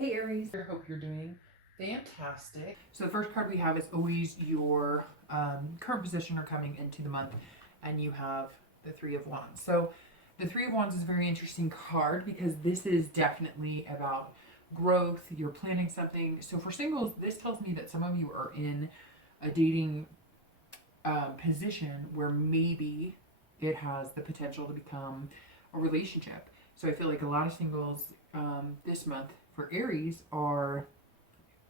Hey Aries. I hope you're doing fantastic. So the first card we have is always your current position or coming into the month, and you have the Three of Wands. So the Three of Wands is a very interesting card because this is definitely about growth. You're planning something. So for singles, this tells me that some of you are in a dating position where maybe it has the potential to become a relationship. So I feel like a lot of singles this month for Aries are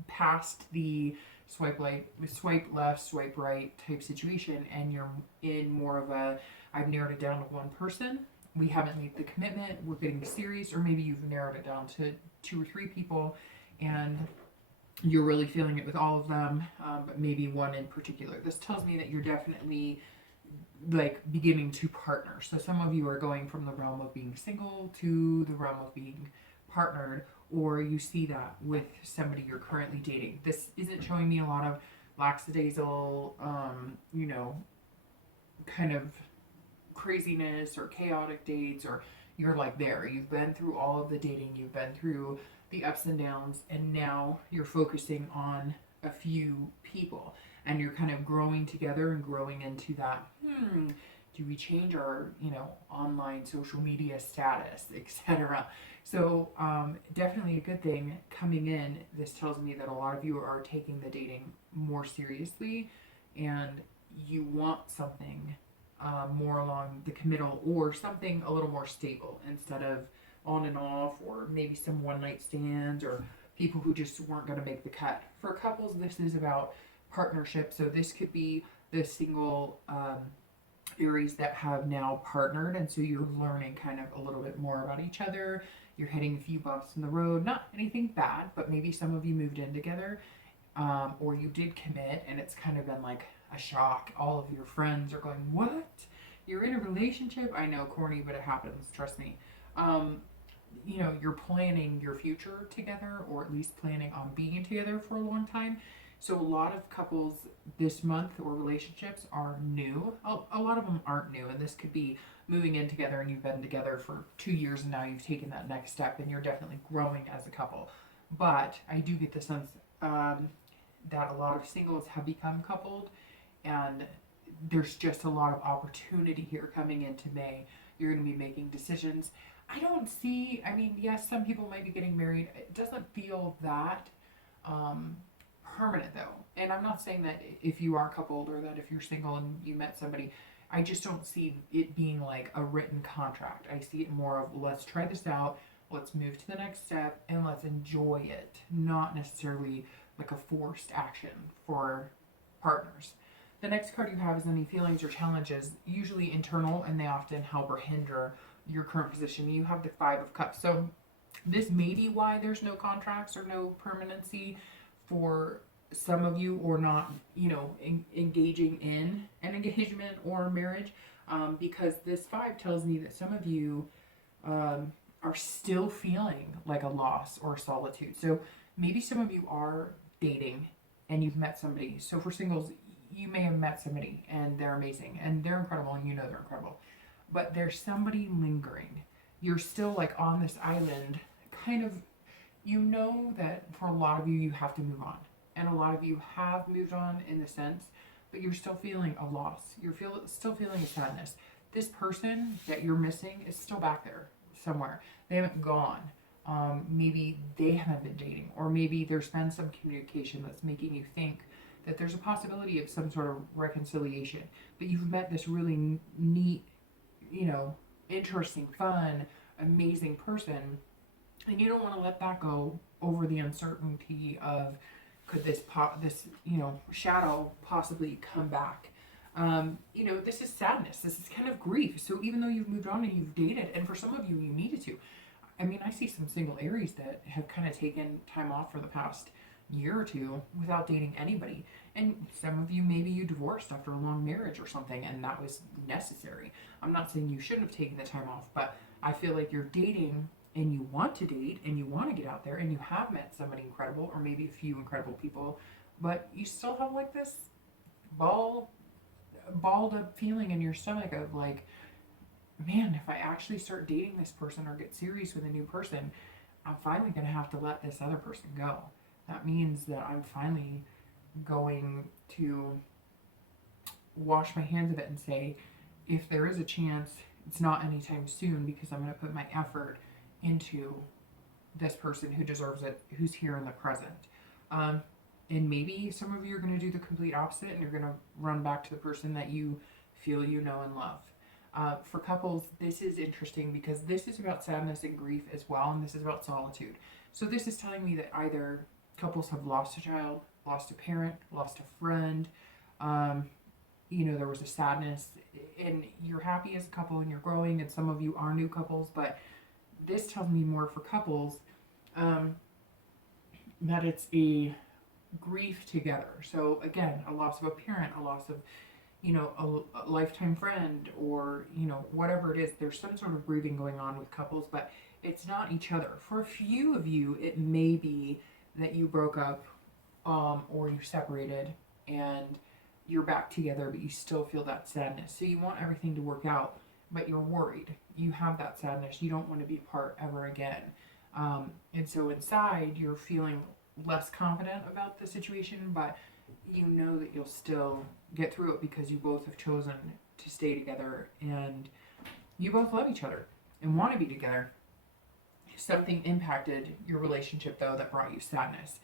past the swipe left, swipe right type situation, and you're in more of a I've narrowed it down to one person. We haven't made the commitment. We're getting serious, or maybe you've narrowed it down to two or three people, and you're really feeling it with all of them, but maybe one in particular. This tells me that you're definitely like beginning to partner. So some of you are going from the realm of being single to the realm of being partnered, or you see that with somebody you're currently dating. This isn't showing me a lot of lackadaisical, kind of craziness or chaotic dates, or you're like there. You've been through all of the dating, you've been through the ups and downs, and now you're focusing on a few people and you're kind of growing together and growing into that do we change our online social media status, etc. So definitely a good thing coming in. This tells me that a lot of you are taking the dating more seriously and you want something more along the committal, or something a little more stable instead of on and off, or maybe some one night stands, or people who just weren't going to make the cut. For couples, this is about partnership. So this could be the single Aries that have now partnered, and so you're learning kind of a little bit more about each other. You're hitting a few bumps in the road, not anything bad, but maybe some of you moved in together, or you did commit, and it's kind of been like a shock. All of your friends are going, "What? You're in a relationship?" I know, corny, but it happens. Trust me. You're planning your future together, or at least planning on being together for a long time. So a lot of couples this month, or relationships, are new. A lot of them aren't new, and this could be moving in together and you've been together for 2 years and now you've taken that next step and you're definitely growing as a couple. But I do get the sense that a lot of singles have become coupled, and there's just a lot of opportunity here coming into May. You're going to be making decisions. I mean, yes, some people might be getting married. It doesn't feel that permanent though. And I'm not saying that if you are coupled or that if you're single and you met somebody, I just don't see it being like a written contract. I see it more of let's try this out, let's move to the next step, and let's enjoy it, not necessarily like a forced action for partners. The next card you have is any feelings or challenges, usually internal, and they often help or hinder your current position. You have the Five of Cups. So this may be why there's no contracts or no permanency for some of you, or not, engaging in an engagement or marriage, because this five tells me that some of you are still feeling like a loss or solitude. So maybe some of you are dating and you've met somebody. So for singles, you may have met somebody and they're amazing and they're incredible and they're incredible, but there's somebody lingering. You're still like on this island, kind of, that for a lot of you, you have to move on. And a lot of you have moved on in the sense, but you're still feeling a loss. Still feeling a sadness. This person that you're missing is still back there somewhere. They haven't gone. Maybe they haven't been dating, or maybe there's been some communication that's making you think that there's a possibility of some sort of reconciliation. But you've met this really neat, interesting, fun, amazing person, and you don't want to let that go over the uncertainty of could this shadow possibly come back. This is sadness. This is kind of grief. So even though you've moved on and you've dated, and for some of you, you needed to. I mean, I see some single Aries that have kind of taken time off for the past year or two without dating anybody. And some of you, maybe you divorced after a long marriage or something, and that was necessary. I'm not saying you shouldn't have taken the time off, but I feel like you're dating and you want to date and you want to get out there and you have met somebody incredible, or maybe a few incredible people, but you still have like this balled up feeling in your stomach of like, man, if I actually start dating this person or get serious with a new person, I'm finally going to have to let this other person go. That means that I'm finally going to wash my hands of it and say, if there is a chance, it's not anytime soon, because I'm going to put my effort into this person who deserves it, who's here in the present. And maybe some of you are going to do the complete opposite and you're going to run back to the person that you feel you know and love. For couples, this is interesting because this is about sadness and grief as well, and this is about solitude. So this is telling me that either couples have lost a child, lost a parent, lost a friend. There was a sadness, and you're happy as a couple and you're growing, and some of you are new couples, but this tells me more for couples that it's a grief together. So again, a loss of a parent, a loss of a lifetime friend, or whatever it is. There's some sort of grieving going on with couples, but it's not each other. For a few of you, it may be that you broke up or you separated and you're back together, but you still feel that sadness. So you want everything to work out, but you're worried. You have that sadness. You don't want to be apart ever again. And so inside, you're feeling less confident about the situation, but you know that you'll still get through it because you both have chosen to stay together and you both love each other and want to be together. Something impacted your relationship, though, that brought you sadness.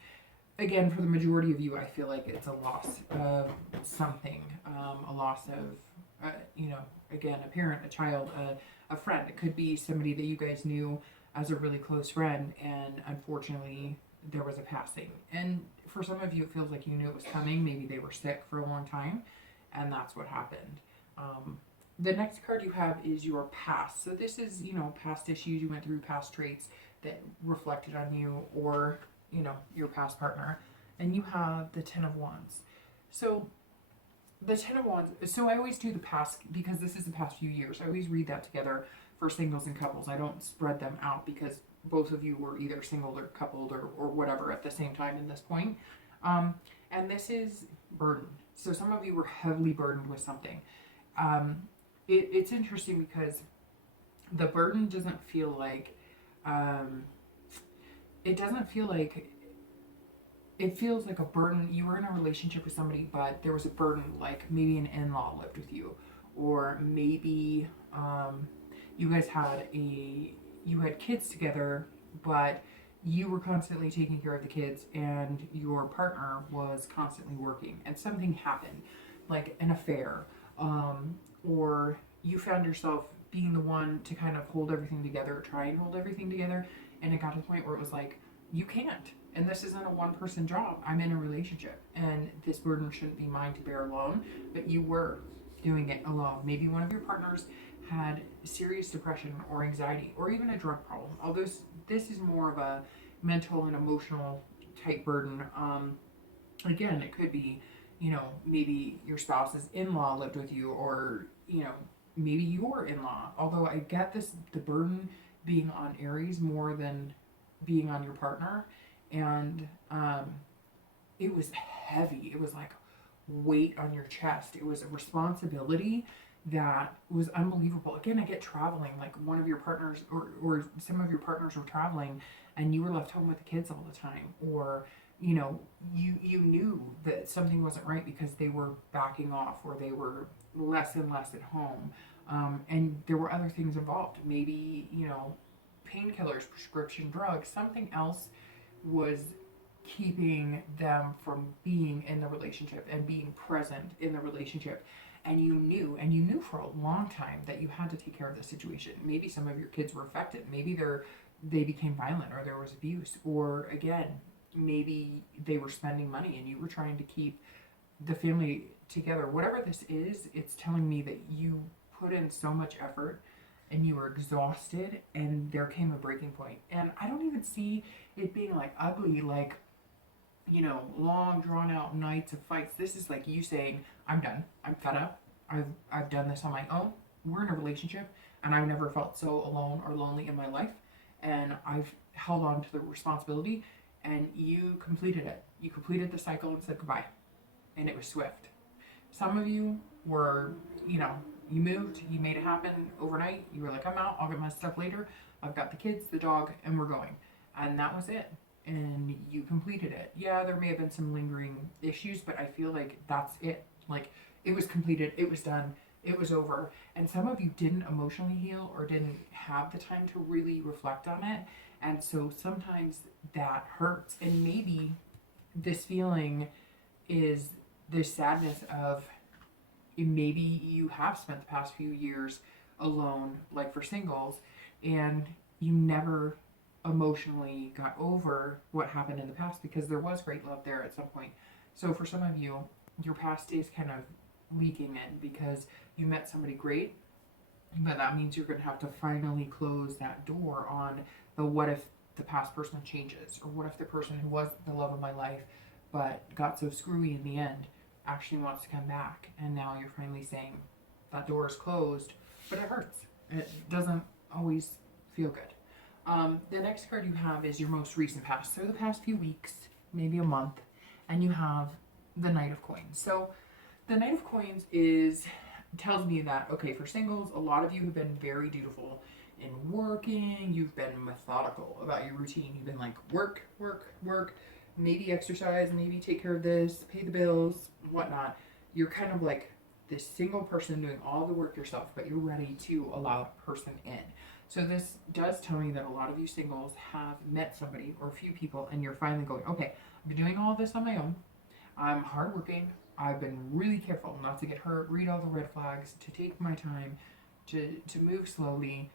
Again, for the majority of you, I feel like it's a loss of something, a loss of, again, a parent, a child, a friend. It could be somebody that you guys knew as a really close friend, and unfortunately, there was a passing. And for some of you, it feels like you knew it was coming. Maybe they were sick for a long time, and that's what happened. The next card you have is your past. So this is, past issues you went through, past traits that reflected on you, or your past partner. And you have the Ten of Wands. So the Ten of Wands, so I always do the past, because this is the past few years. I always read that together for singles and couples. I don't spread them out because both of you were either single or coupled or whatever at the same time in this point. And this is burden. So some of you were heavily burdened with something. It's interesting because the burden doesn't feel like, it feels like a burden. You were in a relationship with somebody, but there was a burden, like maybe an in-law lived with you, or maybe you guys had kids together, but you were constantly taking care of the kids and your partner was constantly working, and something happened, like an affair, or you found yourself being the one to kind of hold everything together, try and hold everything together, and it got to the point where it was like, you can't, and this isn't a one-person job. I'm in a relationship, and this burden shouldn't be mine to bear alone, but you were doing it alone. Maybe one of your partners had serious depression or anxiety or even a drug problem. Although this is more of a mental and emotional type burden. Again, it could be, maybe your spouse's in-law lived with you, or, maybe your in-law. Although I get the burden being on Aries more than being on your partner. And it was heavy. It was like weight on your chest. It was a responsibility that was unbelievable. Again, I get traveling, like one of your partners or some of your partners were traveling and you were left home with the kids all the time, or you knew that something wasn't right because they were backing off, or they were less and less at home, and there were other things involved, maybe painkillers, prescription drugs, something else was keeping them from being in the relationship and being present in the relationship. And you knew for a long time that you had to take care of the situation. Maybe some of your kids were affected. Maybe they became violent, or there was abuse, or again, maybe they were spending money and you were trying to keep the family together. Whatever this is, it's telling me that you put in so much effort and you were exhausted, and there came a breaking point. And I don't even see it being like ugly, like long drawn out nights of fights. This is like you saying, I'm done. I'm fed up. I've done this on my own. We're in a relationship, and I've never felt so alone or lonely in my life. And I've held on to the responsibility, and you completed it. You completed the cycle and said goodbye. And it was swift. Some of you were, you moved, you made it happen overnight. You were like, I'm out. I'll get my stuff later. I've got the kids, the dog, and we're going. and that was it. And you completed it. Yeah, there may have been some lingering issues, but I feel like that's it. Like, it was completed, it was done, it was over. And some of you didn't emotionally heal or didn't have the time to really reflect on it. And so sometimes that hurts. And maybe this feeling is this sadness of maybe you have spent the past few years alone, like for singles, and you never emotionally got over what happened in the past because there was great love there at some point. So for some of you, your past is kind of leaking in because you met somebody great, but that means you're going to have to finally close that door on the what if the past person changes, or what if the person who was the love of my life but got so screwy in the end actually wants to come back, and now you're finally saying that door is closed, but it hurts. It doesn't always feel good. The next card you have is your most recent past, so the past few weeks, maybe a month, and you have the Knight of Coins. So the Knight of Coins tells me that, okay, for singles, a lot of you have been very dutiful in working. You've been methodical about your routine. You've been like work, work, work, maybe exercise, maybe take care of this, pay the bills, whatnot. You're kind of like this single person doing all the work yourself, but you're ready to allow a person in. So this does tell me that a lot of you singles have met somebody or a few people, and you're finally going, okay, I've been doing all this on my own. I'm hardworking. I've been really careful not to get hurt, read all the red flags, to take my time, to move slowly.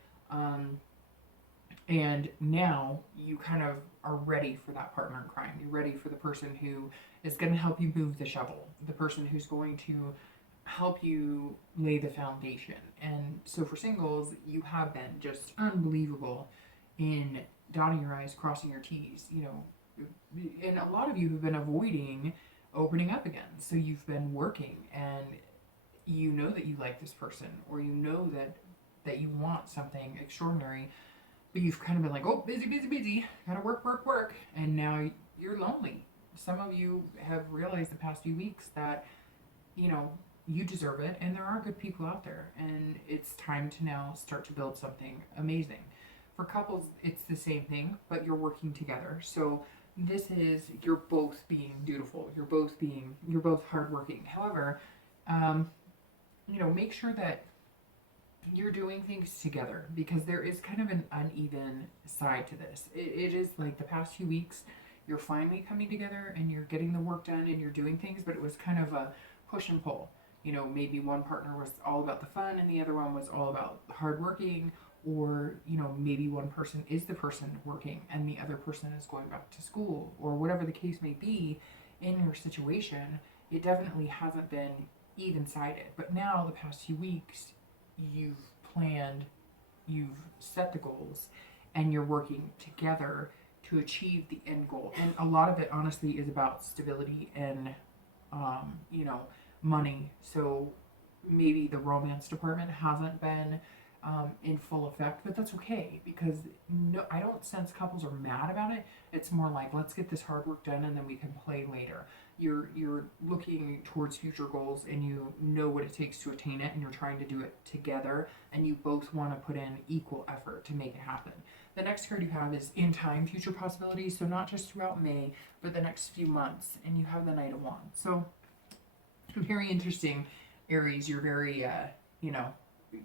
And now you kind of are ready for that partner in crime. You're ready for the person who is going to help you move the shovel, the person who's going to help you lay the foundation. And so for singles, you have been just unbelievable in dotting your I's, crossing your T's, and a lot of you have been avoiding opening up again. So you've been working, and you know that you like this person, or you know that you want something extraordinary, but you've kind of been like, oh, busy, busy, busy, gotta work, work, work, and now you're lonely. Some of you have realized the past few weeks that, you deserve it, and there are good people out there, and it's time to now start to build something amazing. For couples, it's the same thing, but you're working together. So this is, you're both being dutiful, you're both hardworking. However, make sure that you're doing things together, because there is kind of an uneven side to this. It is like the past few weeks, you're finally coming together and you're getting the work done and you're doing things, but it was kind of a push and pull. Maybe one partner was all about the fun and the other one was all about hardworking, or, maybe one person is the person working and the other person is going back to school, or whatever the case may be in your situation. It definitely hasn't been even sided. But now, the past few weeks, you've planned, you've set the goals, and you're working together to achieve the end goal. And a lot of it, honestly, is about stability and, money. So maybe the romance department hasn't been in full effect, but that's okay, because I don't sense couples are mad about it. It's more like, let's get this hard work done and then we can play later. You're looking towards future goals, and you know what it takes to attain it, and you're trying to do it together, and you both want to put in equal effort to make it happen. The next card you have is in time, future possibilities. So not just throughout May, but the next few months, and you have the Knight of Wands. So very interesting, Aries. You're very,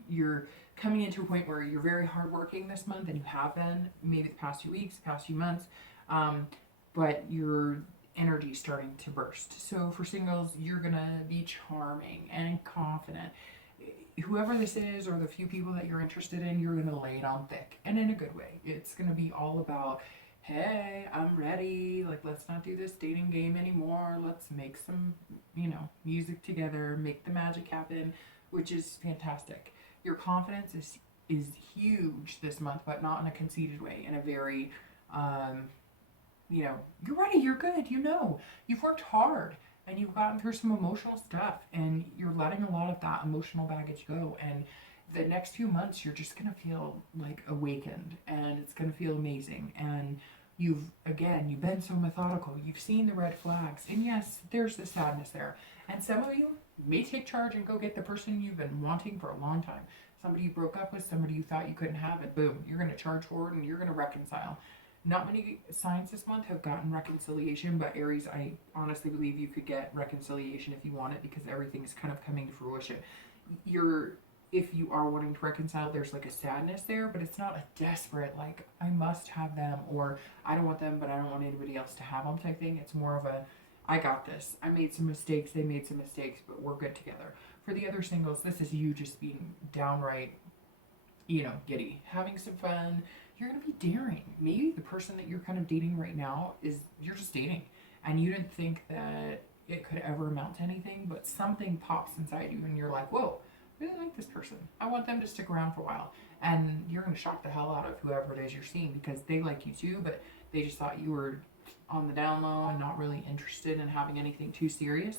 you're coming into a point where you're very hardworking this month, and you have been maybe the past few weeks, past few months, but your energy starting to burst. So for singles, you're gonna be charming and confident. Whoever this is, or the few people that you're interested in, you're gonna lay it on thick, and in a good way. It's gonna be all about, hey, I'm ready. Like, let's not do this dating game anymore. Let's make some, music together, make the magic happen, which is fantastic. Your confidence is huge this month, but not in a conceited way, in a very, you're ready, you're good, you've worked hard, and you've gotten through some emotional stuff, and you're letting a lot of that emotional baggage go, and the next few months you're just going to feel like awakened, and it's going to feel amazing. And you've been so methodical, you've seen the red flags, and yes, there's the sadness there, and some of you may take charge and go get the person you've been wanting for a long time. Somebody you broke up with, somebody you thought you couldn't have, and boom, you're going to charge forward and you're going to reconcile. Not many signs this month have gotten reconciliation, but Aries, I honestly believe you could get reconciliation if you want it, because everything's kind of coming to fruition. You're, if you are wanting to reconcile, there's like a sadness there, but it's not a desperate, like, I must have them, or I don't want them, but I don't want anybody else to have them type thing. It's more of a, I got this. I made some mistakes, they made some mistakes, but we're good together. For the other singles, this is you just being downright, giddy, having some fun. You're gonna be daring. Maybe the person that you're kind of dating right now is, you're just dating, and you didn't think that it could ever amount to anything, but something pops inside you, and you're like, whoa, I really like this person. I want them to stick around for a while, and you're gonna shock the hell out of whoever it is you're seeing, because they like you too, but they just thought you were on the down low and not really interested in having anything too serious,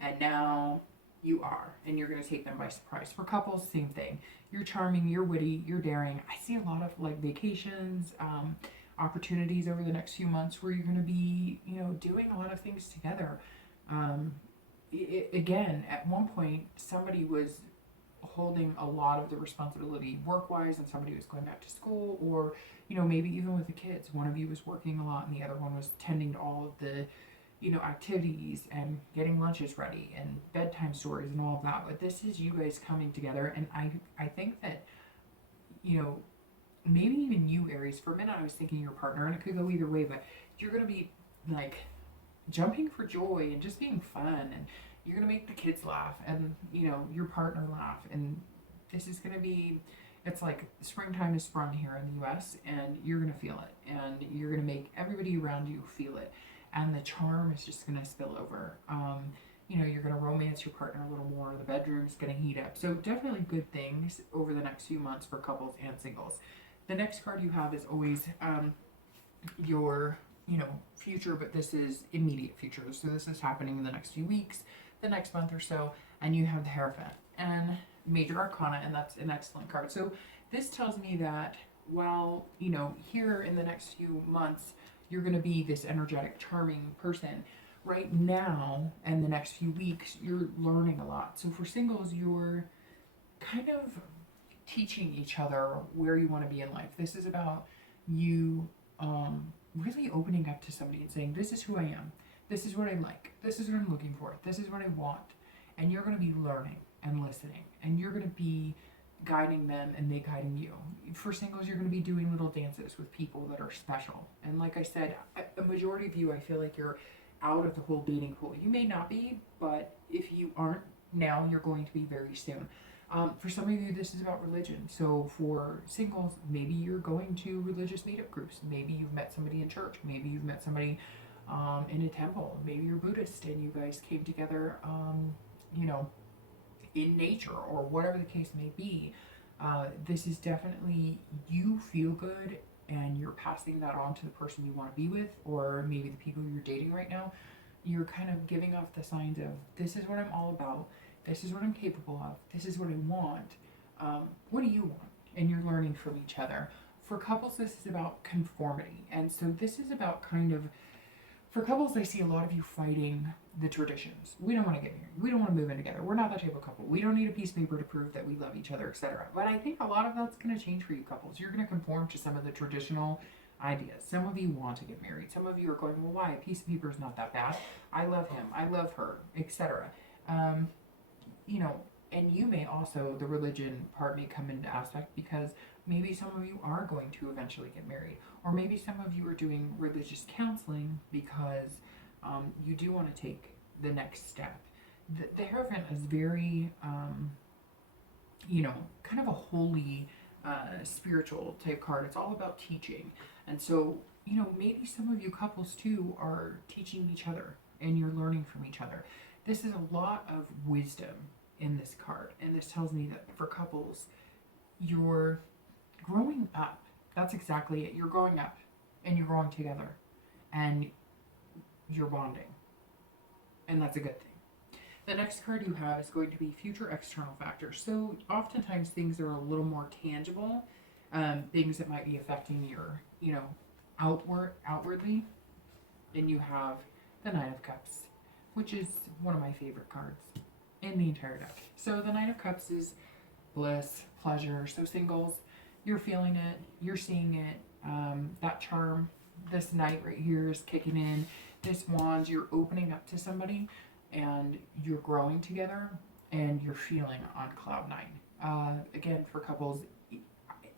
and now you are, and you're going to take them by surprise. For couples, same thing. You're charming, you're witty, you're daring. I see a lot of like vacations, opportunities over the next few months where you're going to be, doing a lot of things together. Again, at one point, somebody was holding a lot of the responsibility work-wise, and somebody was going back to school, or maybe even with the kids, one of you was working a lot and the other one was tending to all of the activities and getting lunches ready and bedtime stories and all of that. But this is you guys coming together, and I think that maybe even you, Aries, for a minute I was thinking your partner, and it could go either way, but you're gonna be like jumping for joy and just being fun, and you're gonna make the kids laugh, and your partner laugh, and this is gonna be, it's like springtime is sprung here in the US, and you're gonna feel it, and you're gonna make everybody around you feel it, and the charm is just gonna spill over. You're gonna romance your partner a little more, the bedroom's gonna heat up. So definitely good things over the next few months for couples and singles. The next card you have is always your future, but this is immediate future. So this is happening in the next few weeks, the next month or so, and you have the Hierophant and Major Arcana, and that's an excellent card. So this tells me that while here in the next few months you're going to be this energetic, charming person, right now and the next few weeks you're learning a lot. So for singles, you're kind of teaching each other where you want to be in life. This is about you really opening up to somebody and saying, this is who I am, this is what I like, this is what I'm looking for, this is what I want. And you're going to be learning and listening, and you're going to be guiding them and they guiding you. For singles, you're going to be doing little dances with people that are special. And like I said, a majority of you, I feel like you're out of the whole dating pool. You may not be, but if you aren't now, you're going to be very soon. For some of you, this is about religion. So for singles, maybe you're going to religious meetup groups. Maybe you've met somebody in church. Maybe you've met somebody in a temple. Maybe you're Buddhist and you guys came together, in nature, or whatever the case may be. This is definitely, you feel good and you're passing that on to the person you want to be with, or maybe the people you're dating right now. You're kind of giving off the signs of, this is what I'm all about, this is what I'm capable of, this is what I want. What do you want? And you're learning from each other. For couples, this is about conformity, and so this is about kind of, for couples, I see a lot of you fighting the traditions. We don't want to get married. We don't want to move in together. We're not that type of couple. We don't need a piece of paper to prove that we love each other, etc. But I think a lot of that's going to change for you couples. You're going to conform to some of the traditional ideas. Some of you want to get married. Some of you are going, well, why? A piece of paper is not that bad. I love him. I love her, etc. And you may also, the religion part may come into aspect, because maybe some of you are going to eventually get married. Or maybe some of you are doing religious counseling because you do want to take the next step. The Hierophant is very, kind of a holy, spiritual type card. It's all about teaching. And so, maybe some of you couples too are teaching each other and you're learning from each other. This is a lot of wisdom in this card. And this tells me that for couples, you're growing up. That's exactly it. You're growing up and you're growing together and you're bonding. And that's a good thing. The next card you have is going to be future external factors. So oftentimes things are a little more tangible, things that might be affecting your, outwardly. And you have the Knight of Cups, which is one of my favorite cards in the entire deck. So the Knight of Cups is bliss, pleasure. So singles, you're feeling it, you're seeing it, that charm, this knight right here is kicking in. This wand, you're opening up to somebody and you're growing together and you're feeling on cloud nine. Again, for couples,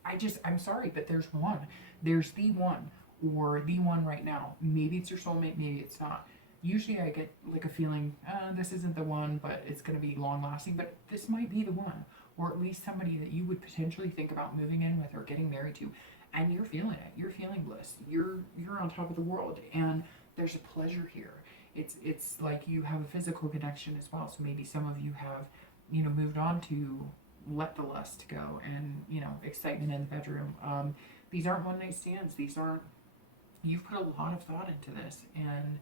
I'm sorry, but there's one. There's the one, or the one right now. Maybe it's your soulmate, maybe it's not. Usually I get like a feeling, this isn't the one, but it's going to be long lasting, but this might be the one, or at least somebody that you would potentially think about moving in with or getting married to. And you're feeling it. You're feeling bliss. You're on top of the world, and there's a pleasure here. It's like you have a physical connection as well. So maybe some of you have, moved on to let the lust go, and excitement in the bedroom. These aren't one night stands. You've put a lot of thought into this, and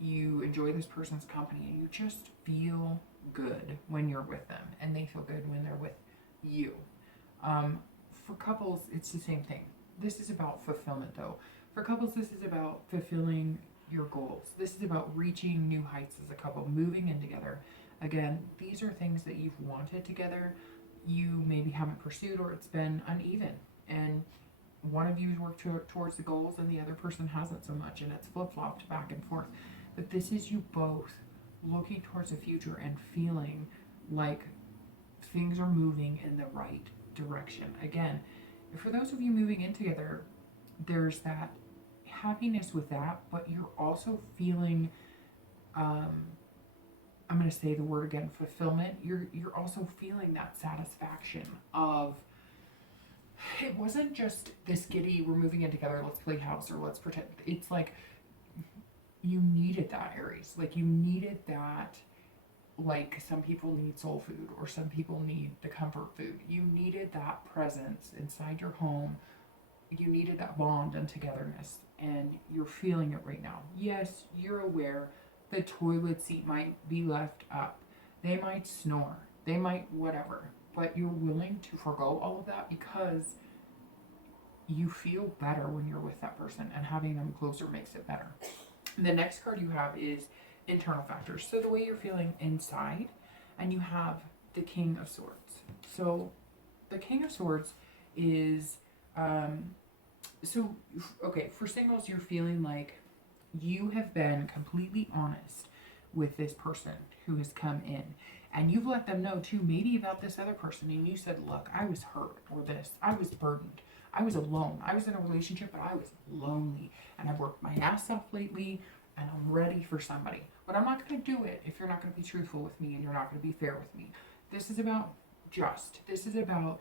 you enjoy this person's company, and you just feel good when you're with them, and they feel good when they're with you. For couples, it's the same thing. This is about fulfillment, though. For couples, this is about fulfilling your goals. This is about reaching new heights as a couple, moving in together. Again, these are things that you've wanted together. You maybe haven't pursued, or it's been uneven, and one of you has worked towards the goals and the other person hasn't so much, and it's flip-flopped back and forth. But this is you both looking towards the future and feeling like things are moving in the right direction. Again, for those of you moving in together, there's that happiness with that, but you're also feeling, I'm going to say the word again, fulfillment. You're also feeling that satisfaction of, it wasn't just this giddy, we're moving in together, let's play house, or let's pretend. It's like you needed that, Aries. Like you needed that, like some people need soul food, or some people need the comfort food. You needed that presence inside your home. You needed that bond and togetherness, and you're feeling it right now. Yes, you're aware the toilet seat might be left up. They might snore. They might whatever. But you're willing to forego all of that because you feel better when you're with that person, and having them closer makes it better. The next card you have is internal factors. So the way you're feeling inside, and you have the King of Swords. So the King of Swords is, for singles, you're feeling like you have been completely honest with this person who has come in, and you've let them know too, maybe about this other person, and you said, look, I was hurt, or this, I was burdened, I was alone, I was in a relationship, but I was lonely, and I've worked my ass off lately, and I'm ready for somebody, but I'm not going to do it if you're not going to be truthful with me, and you're not going to be fair with me. This is about this is about,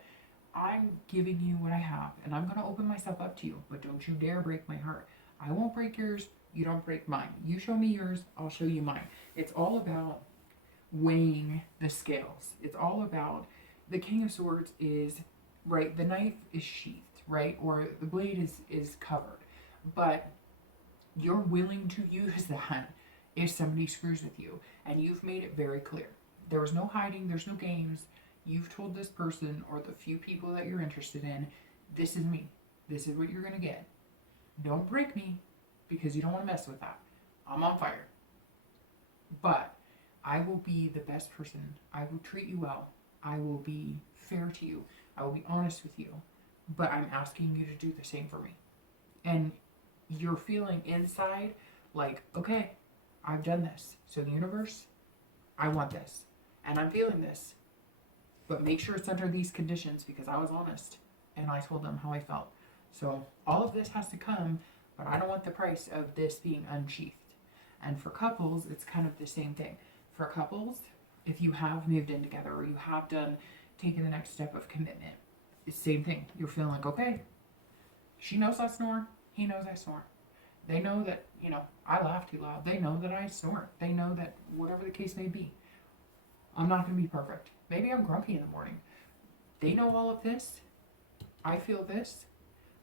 I'm giving you what I have, and I'm going to open myself up to you, but don't you dare break my heart. I won't break yours, you don't break mine. You show me yours, I'll show you mine. It's all about weighing the scales. It's all about, the King of Swords is, right, the knife is sheathed, right, or the blade is covered, but you're willing to use that if somebody screws with you, and you've made it very clear. There was no hiding, there's no games. You've told this person, or the few people that you're interested in, this is me. This is what you're going to get. Don't break me, because you don't want to mess with that. I'm on fire. But I will be the best person. I will treat you well. I will be fair to you. I will be honest with you. But I'm asking you to do the same for me. And you're feeling inside like, okay, I've done this. So the universe, I want this. And I'm feeling this. But make sure it's under these conditions, because I was honest. And I told them how I felt. So all of this has to come, but I don't want the price of this being unsheathed. And for couples, it's kind of the same thing. For couples, if you have moved in together, or you have taken the next step of commitment, it's the same thing. You're feeling like, okay, she knows I snore, he knows I snore. They know that, I laugh too loud. They know that I snore. They know that whatever the case may be, I'm not going to be perfect. Maybe I'm grumpy in the morning. They know all of this. I feel this,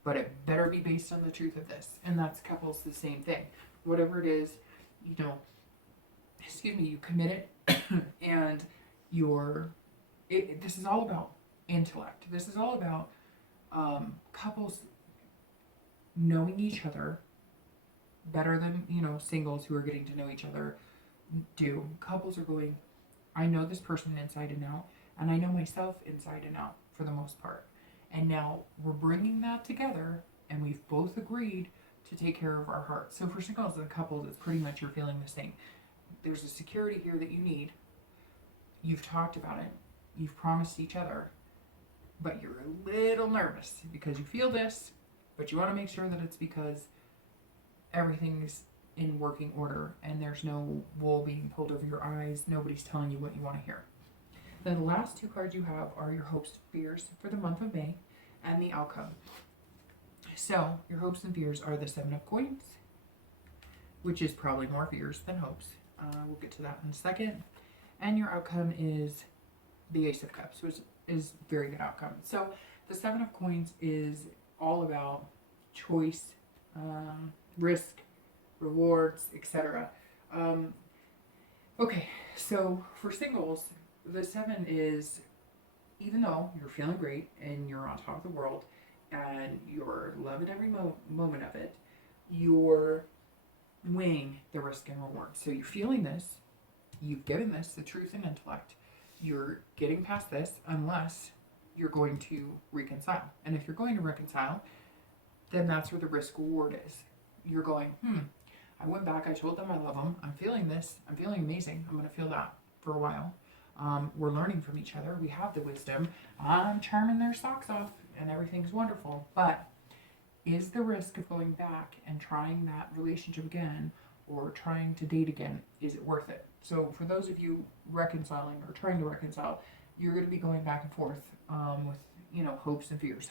but it better be based on the truth of this. And that's couples, the same thing. Whatever it is, you commit it, and this is all about intellect. This is all about couples knowing each other better than, singles who are getting to know each other do. Couples are going, I know this person inside and out, and I know myself inside and out for the most part. And now we're bringing that together, and we've both agreed to take care of our hearts. So for singles and couples, it's pretty much you're feeling the same. There's a security here that you need. You've talked about it. You've promised each other. But you're a little nervous because you feel this, but you want to make sure that it's because everything's in working order and there's no wool being pulled over your eyes. Nobody's telling you what you want to hear. Then the last two cards you have are your hopes and fears for the month of May and the outcome. So your hopes and fears are the Seven of Coins, which is probably more fears than hopes. We'll get to that in a second. And your outcome is the Ace of Cups, which is very good outcome. So the Seven of Coins is all about choice, risk, rewards, etc. Okay, so for singles, the seven is, even though you're feeling great and you're on top of the world and you're loving every moment of it, you're weighing the risk and reward. So you're feeling this, you've given this the truth and intellect, you're getting past this unless you're going to reconcile. And if you're going to reconcile, then that's where the risk reward is. You're going, I went back, I told them I love them, I'm feeling this, I'm feeling amazing, I'm going to feel that for a while. We're learning from each other, we have the wisdom, I'm charming their socks off, and everything's wonderful. But is the risk of going back and trying that relationship again, or trying to date again, is it worth it? So for those of you reconciling or trying to reconcile, you're going to be going back and forth with, hopes and fears,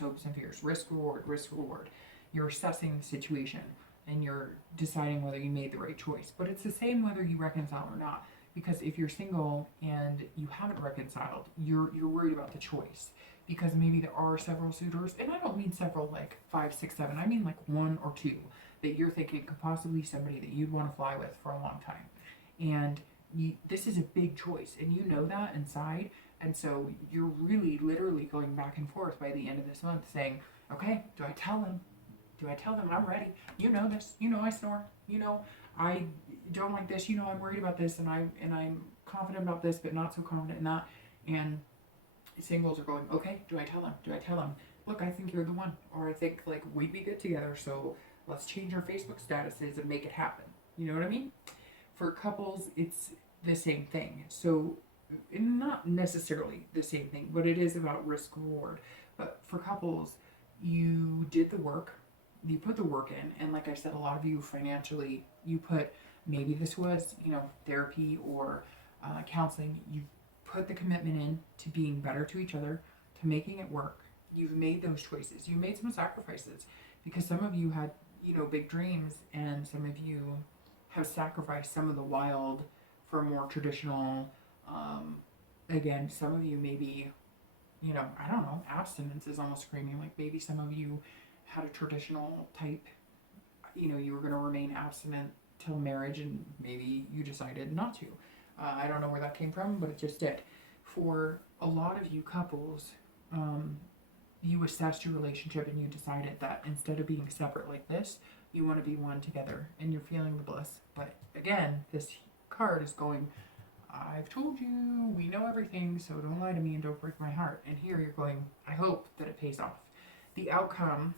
risk, reward. You're assessing the situation and you're deciding whether you made the right choice. But it's the same whether you reconcile or not. Because if you're single and you haven't reconciled, you're worried about the choice. Because maybe there are several suitors, and I don't mean several like 5, 6, 7. I mean like 1 or 2 that you're thinking could possibly be somebody that you'd want to fly with for a long time. And this is a big choice, and you know that inside. And so you're really literally going back and forth by the end of this month saying, okay, do I tell them? Do I tell them I'm ready? You know this. You know I snore. You know I don't like this. You know I'm worried about this, and I'm confident about this, but not so confident in that. And singles are going, okay, do I tell them? Do I tell them? Look, I think you're the one, or I think like we'd be good together. So let's change our Facebook statuses and make it happen. You know what I mean? For couples, it's the same thing. So not necessarily the same thing, but it is about risk reward. But for couples, you did the work. You put the work in, and like I said, a lot of you financially, you put, maybe this was, therapy or counseling. You put the commitment in to being better to each other, to making it work. You've made those choices. You made some sacrifices because some of you had, big dreams, and some of you have sacrificed some of the wild for more traditional. Again, some of you maybe, I don't know, abstinence is almost screaming. Like maybe some of you had a traditional type, you were going to remain abstinent till marriage, and maybe you decided not to. I don't know where that came from, but it just did. For a lot of you couples, you assessed your relationship and you decided that instead of being separate like this, you want to be one together, and you're feeling the bliss. But again, this card is going, I've told you, we know everything, so don't lie to me and don't break my heart. And here you're going, I hope that it pays off. The outcome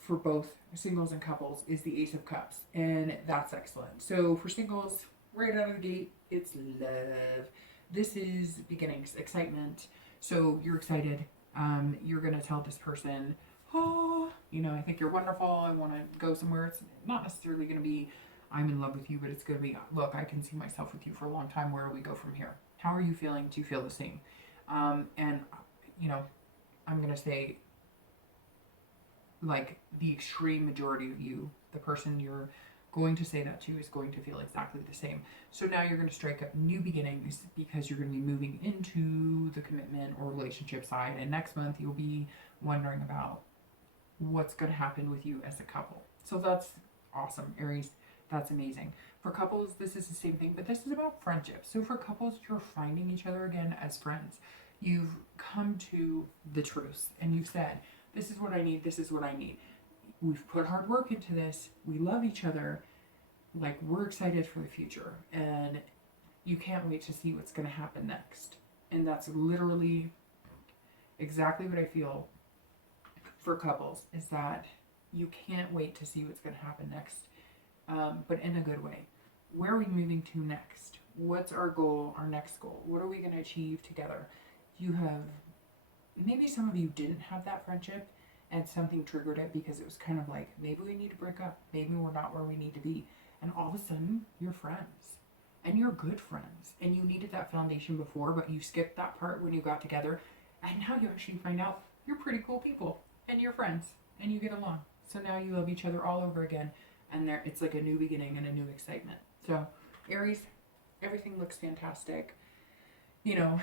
for both singles and couples is the Ace of Cups, and that's excellent. So for singles, right out of the gate, it's love. This is beginnings, excitement. So you're excited. You're going to tell this person, I think you're wonderful. I want to go somewhere. It's not necessarily going to be, I'm in love with you, but it's going to be, look, I can see myself with you for a long time. Where do we go from here? How are you feeling? Do you feel the same? And, I'm going to say, like, the extreme majority of you, the person you're going to say that to is going to feel exactly the same. So now you're going to strike up new beginnings because you're going to be moving into the commitment or relationship side. And next month you'll be wondering about what's going to happen with you as a couple. So that's awesome, Aries. That's amazing. For couples, this is the same thing, but this is about friendship. So for couples, you're finding each other again as friends. You've come to the truth and you've said, this is what I need, this is what I need. We've put hard work into this. We love each other. Like, we're excited for the future. And you can't wait to see what's going to happen next. And that's literally exactly what I feel for couples, is that You can't wait to see what's going to happen next, but in a good way. Where are we moving to next? What's our goal, our next goal? What are we going to achieve together? You have, maybe some of you didn't have that friendship and something triggered it because it was kind of like, maybe we need to break up. Maybe we're not where we need to be. And all of a sudden, you're friends. And you're good friends. And you needed that foundation before, but you skipped that part when you got together. And now you actually find out you're pretty cool people. And you're friends. And you get along. So now you love each other all over again. And it's like a new beginning and a new excitement. So, Aries, everything looks fantastic. You know,